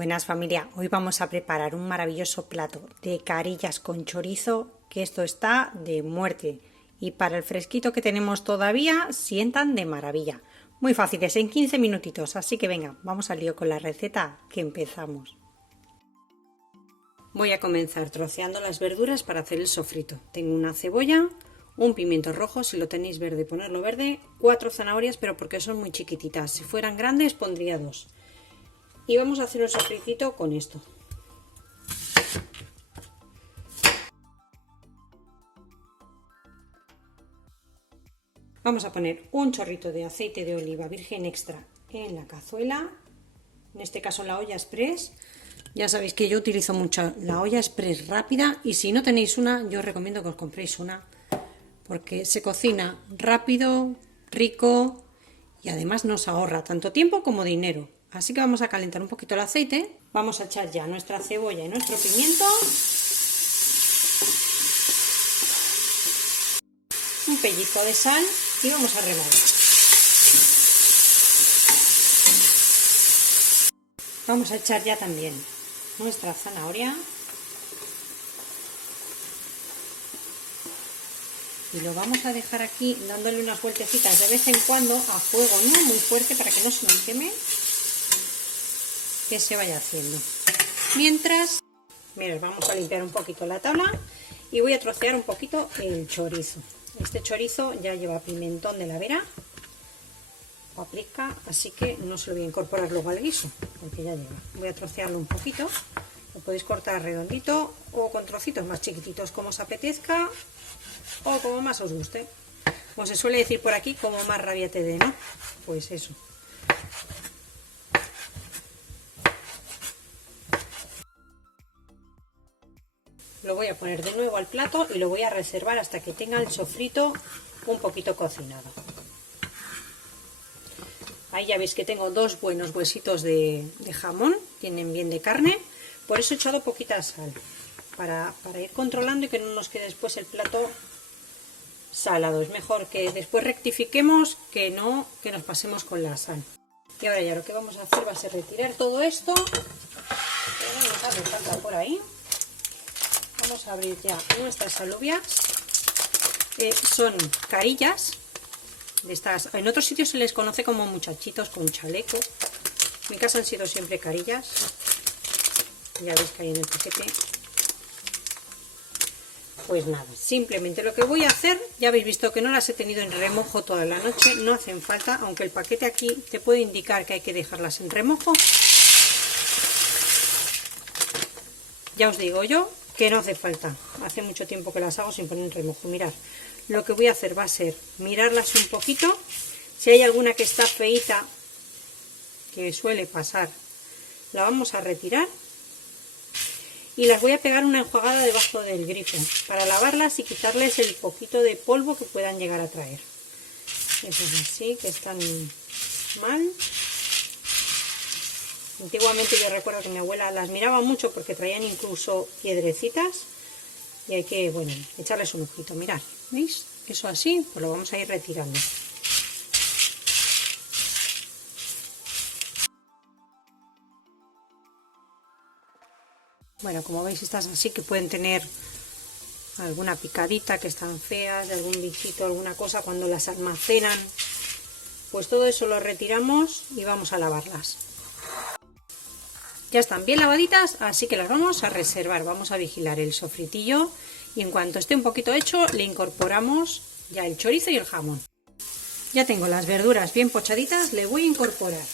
Buenas familia, hoy vamos a preparar un maravilloso plato de carillas con chorizo, que esto está de muerte y para el fresquito que tenemos todavía sientan de maravilla. Muy fáciles, en 15 minutitos, así que venga, vamos al lío con la receta que empezamos. Voy a comenzar troceando las verduras para hacer el sofrito. Tengo una cebolla, un pimiento rojo, si lo tenéis verde ponerlo verde, 4 zanahorias pero porque son muy chiquititas, si fueran grandes pondría 2. Y vamos a hacer un sofritito con esto. Vamos a poner un chorrito de aceite de oliva virgen extra en la cazuela, en este caso la olla express. Ya sabéis que yo utilizo mucho la olla express rápida y si no tenéis una, yo os recomiendo que os compréis una porque se cocina rápido, rico y además nos ahorra tanto tiempo como dinero. Así que vamos a calentar un poquito el aceite, vamos a echar ya nuestra cebolla y nuestro pimiento, un pellizco de sal y vamos a remover. Vamos a echar ya también nuestra zanahoria y lo vamos a dejar aquí dándole unas vueltecitas de vez en cuando a fuego no muy fuerte para que no se nos queme, que se vaya haciendo. Mientras, mirad, vamos a limpiar un poquito la tabla y voy a trocear un poquito el chorizo. Este chorizo ya lleva pimentón de la Vera, paprika, así que no se lo voy a incorporar luego al guiso, porque ya lleva. Voy a trocearlo un poquito, lo podéis cortar redondito o con trocitos más chiquititos como os apetezca o como más os guste. Como se suele decir por aquí, como más rabia te dé, ¿no? Pues eso. Lo voy a poner de nuevo al plato y lo voy a reservar hasta que tenga el sofrito un poquito cocinado. Ahí ya veis que tengo 2 buenos huesitos de jamón, tienen bien de carne, por eso he echado poquita sal, para ir controlando y que no nos quede después el plato salado. Es mejor que después rectifiquemos que no que nos pasemos con la sal. Y ahora ya lo que vamos a hacer va a ser retirar todo esto, que no nos hace falta por ahí. Vamos a abrir ya nuestras alubias, son carillas, de estas, en otros sitios se les conoce como muchachitos con chaleco, en mi casa han sido siempre carillas, ya veis que hay en el paquete. Pues nada, simplemente lo que voy a hacer, ya habéis visto que no las he tenido en remojo toda la noche, no hacen falta, aunque el paquete aquí te puede indicar que hay que dejarlas en remojo. Ya os digo yo que no hace falta, hace mucho tiempo que las hago sin poner en remojo. Mirad, lo que voy a hacer va a ser mirarlas un poquito, si hay alguna que está feita, que suele pasar, la vamos a retirar y las voy a pegar una enjuagada debajo del grifo para lavarlas y quitarles el poquito de polvo que puedan llegar a traer. Eso es así, que están mal. Antiguamente yo recuerdo que mi abuela las miraba mucho porque traían incluso piedrecitas y hay que, bueno, echarles un ojito. Mirad, ¿veis? Eso así, pues lo vamos a ir retirando. Bueno, como veis estas así que pueden tener alguna picadita, que están feas, de algún bichito, alguna cosa cuando las almacenan. Pues todo eso lo retiramos y vamos a lavarlas. Ya están bien lavaditas, así que las vamos a reservar. Vamos a vigilar el sofritillo y en cuanto esté un poquito hecho le incorporamos ya el chorizo y el jamón. Ya tengo las verduras bien pochaditas, le voy a incorporar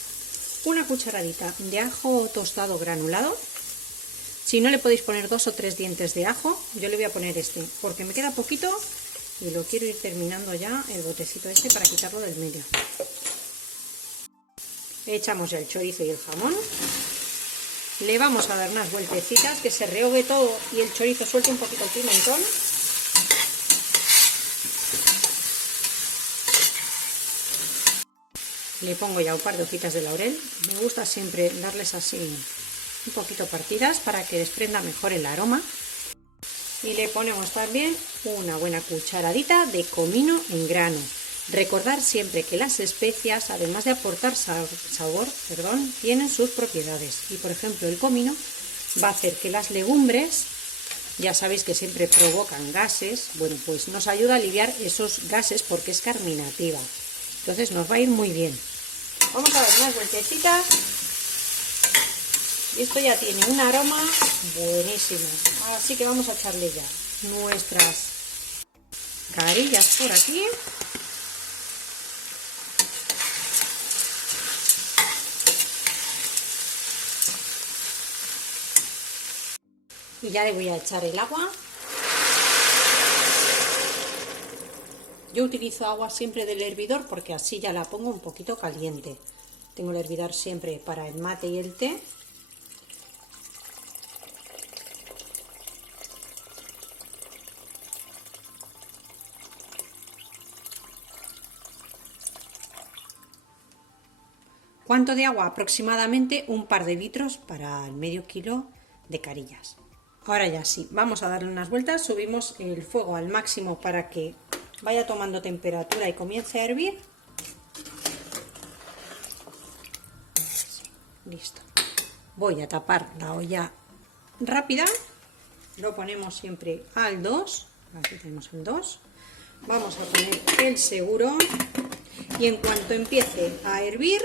una cucharadita de ajo tostado granulado. Si no, le podéis poner 2 o 3 dientes de ajo, yo le voy a poner este porque me queda poquito y lo quiero ir terminando ya el botecito este para quitarlo del medio. Le echamos ya el chorizo y el jamón. Le vamos a dar unas vueltecitas, que se rehogue todo y el chorizo suelte un poquito el pimentón. Le pongo ya un par de hojitas de laurel. Me gusta siempre darles así un poquito partidas para que desprenda mejor el aroma. Y le ponemos también una buena cucharadita de comino en grano. Recordar siempre que las especias, además de aportar sabor, tienen sus propiedades. Y por ejemplo, el comino va a hacer que las legumbres, ya sabéis que siempre provocan gases, bueno, pues nos ayuda a aliviar esos gases porque es carminativa. Entonces nos va a ir muy bien. Vamos a dar unas vueltecitas. Y esto ya tiene un aroma buenísimo. Así que vamos a echarle ya nuestras carillas por aquí. Y ya le voy a echar el agua. Yo utilizo agua siempre del hervidor porque así ya la pongo un poquito caliente. Tengo el hervidor siempre para el mate y el té. ¿Cuánto de agua? Aproximadamente un par de litros para el medio kilo de carillas. Ahora ya sí, vamos a darle unas vueltas, subimos el fuego al máximo para que vaya tomando temperatura y comience a hervir. Listo. Voy a tapar la olla rápida, lo ponemos siempre al 2, aquí tenemos el 2. Vamos a poner el seguro y en cuanto empiece a hervir,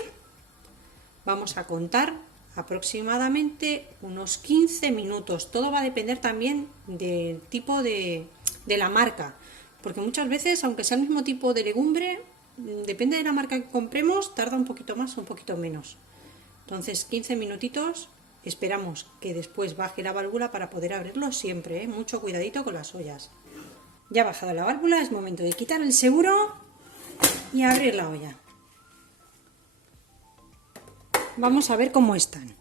vamos a contar aproximadamente unos 15 minutos. Todo va a depender también del tipo de la marca, porque muchas veces, aunque sea el mismo tipo de legumbre, depende de la marca que compremos, tarda un poquito más o un poquito menos. Entonces 15 minutitos, esperamos que después baje la válvula para poder abrirlo siempre, ¿eh? Mucho cuidadito con las ollas. Ya ha bajado la válvula, es momento de quitar el seguro y abrir la olla. Vamos a ver cómo están.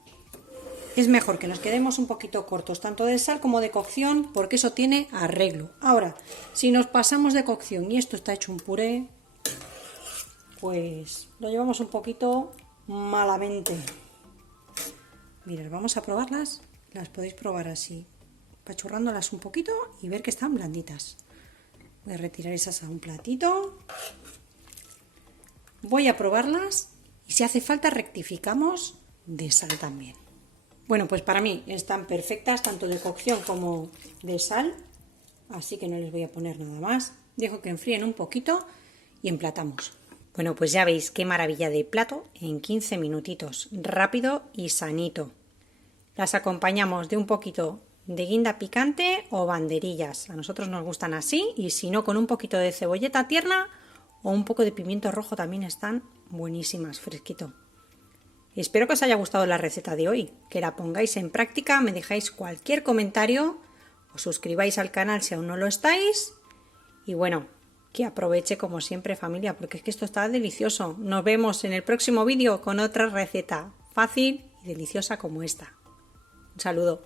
Es mejor que nos quedemos un poquito cortos, tanto de sal como de cocción, porque eso tiene arreglo. Ahora, si nos pasamos de cocción y esto está hecho un puré, pues lo llevamos un poquito malamente. Mirad, vamos a probarlas. Las podéis probar así, pachurrándolas un poquito y ver que están blanditas. Voy a retirar esas a un platito. Voy a probarlas. Y si hace falta rectificamos de sal también. Bueno, pues para mí están perfectas, tanto de cocción como de sal. Así que no les voy a poner nada más. Dejo que enfríen un poquito y emplatamos. Bueno, pues ya veis qué maravilla de plato en 15 minutitos. Rápido y sanito. Las acompañamos de un poquito de guinda picante o banderillas. A nosotros nos gustan así y si no con un poquito de cebolleta tierna o un poco de pimiento rojo también están buenísimas, fresquito. Espero que os haya gustado la receta de hoy, que la pongáis en práctica, me dejáis cualquier comentario, os suscribáis al canal si aún no lo estáis y bueno, que aproveche como siempre familia, porque es que esto está delicioso. Nos vemos en el próximo vídeo con otra receta fácil y deliciosa como esta. Un saludo.